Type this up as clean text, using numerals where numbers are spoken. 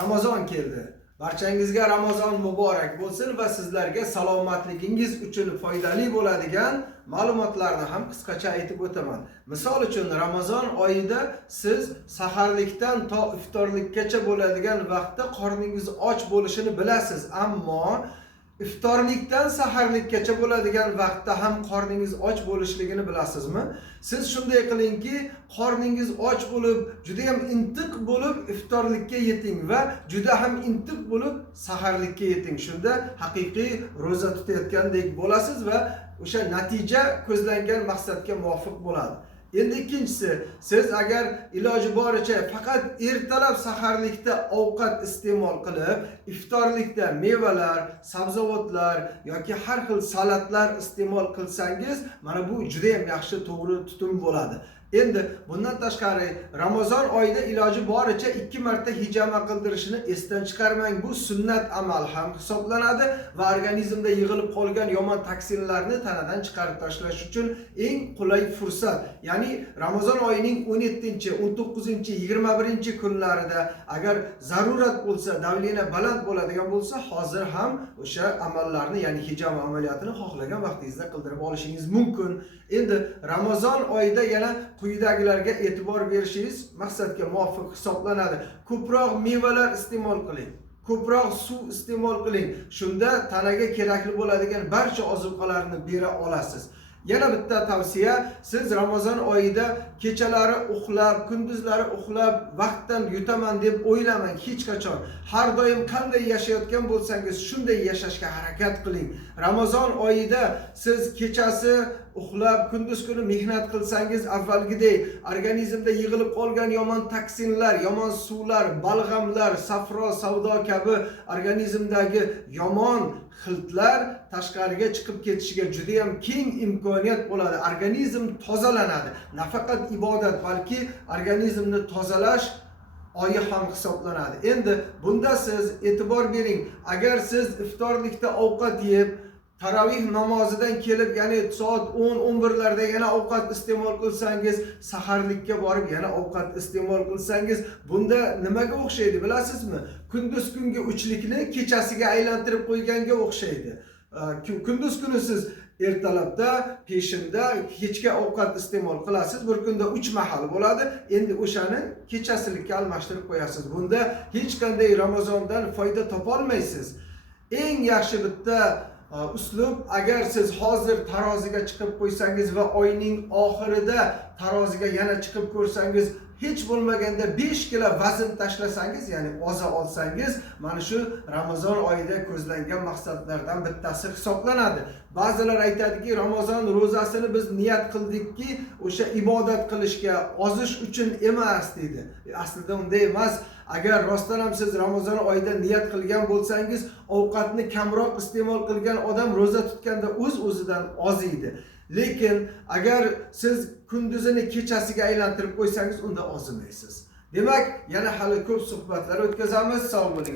Ramazon keldi. Barchangizga Ramazon muborak bo'lsin va sizlarga salomatligingiz uchun foydali bo'ladigan ma'lumotlarni ham qisqacha aytib o'taman. Misol uchun Ramazon oyida siz saharlikdan to iftorlikkacha bo'ladigan vaqtda qorningiz och bo'lishini bilasiz, ammo iftorlikdan saharlikkacha bo'ladigan vaqtda ham qorningiz och bo'lishligini bilasizmi? Siz shunday qilingki, qorningiz och bo'lib, juda ham intiq bo'lib iftorlikka yeting va juda ham intiq bo'lib saharlikka yeting. Shunda haqiqiy roza tutayotgandek bo'lasiz va o'sha natija ko'zlangan maqsadga muvofiq bo'ladi. Endi ikkinchisi, siz agar iloji boricha faqat ertalab saharlikda ovqat iste'mol qilib, iftorlikda mevalar, sabzavotlar yoki har xil salatlar iste'mol qilsangiz, mana bu juda ham yaxshi to'g'ri tutum bo'ladi. Endi bundan tashqari Ramazon oyida iloji boricha 2 marta hijama qildirishni esdan chiqarmang. Bu sunnat amal ham hisoblanadi va organizmda yig'ilib qolgan yomon toksinlarni tanadan chiqarib tashlash uchun eng qulay fursat. Ya'ni Ramazon oyining 17, 19, 21 kunlarida agar zarurat bo'lsa, davlena baland bo'ladigan bo'lsa, hozir ham o'sha amallarni, ya'ni hijama amaliyotini xohlagan vaqtingizda qildirib olishingiz mumkin. Endi Ramazon oyida yana quyidagilarga e'tibor berishingiz maqsadga muvofiq hisoblanadi. Ko'proq mevalar iste'mol qiling. Ko'proq suv iste'mol qiling. Shunda tanaga kerakli bo'ladigan barcha ozuqalarni bera olasiz. Yana bitta tavsiya, siz Ramazon oyida kechalari uxlab, kunduzlari uxlab vaqtdan yutaman deb o'ylamang hech qachon. Har doim qanday yashayotgan bo'lsangiz, shunday yashashga harakat qiling. Ramazon oyida siz kechasi uxlab, kunduz kuni mehnat qilsangiz, avvalgidek organizmda yig'ilib qolgan yomon toksinlar, yomon suvlar, balg'amlar, safro, savdo kabi organizmdagi yomon xiltlar tashqariga chiqib ketishiga juda ham keng imkoniyat bo'ladi. Organizm tozalanadi. Nafaqat ibodat, balki organizmni tozalash oyi ham hisoblanadi. Endi bunda siz e'tibor bering. Agar siz iftorlikda ovqat yeb, taravih namozidan kelib, ya'ni soat 10-11larda yana ovqat iste'mol qilsangiz, saharlikka borib yana ovqat iste'mol qilsangiz, bunda nimaga o'xshaydi bilasizmi? Kunduz kungi uchlikni kechasiga aylantirib qo'yganga o'xshaydi. Kunduz kuni siz ertalabda, peshinda, kechga ovqat iste'mol qilasiz. Bir kunda 3 mahal bo'ladi. Endi o'shani kechasilikka almashtirib qo'yasiz. Bunda hech qanday Ramazondan foyda topa olmaysiz. Eng yaxshi bitta uslub, agar siz hozir taroziga chiqib qo'ysangiz va oyning oxirida taroziga yana chiqib ko'rsangiz, hech bo'lmaganda 5 kilo vazn tashlasangiz, ya'ni oza olsangiz, mana shu Ramazon oyida ko'zlangan maqsadlardan bittasi hisoblanadi. Ba'zilar aytadiki, Ramazon ro'zasini biz niyat qildikki, o'sha ibodat qilishga, ozish uchun emas deydi. Aslida unday emas. Agar rostdan ham siz Ramazon oyida niyat qilgan bo'lsangiz, ovqatni kamroq iste'mol qilgan odam ro'za tutganda o'z-o'zidan oziydi. Lekin agar siz kunduzini kechasiga aylantirib qo'ysangiz, unda ozimaysiz. Demak, yana hali ko'p suhbatlar o'tkazamiz. Sog' bo'ling.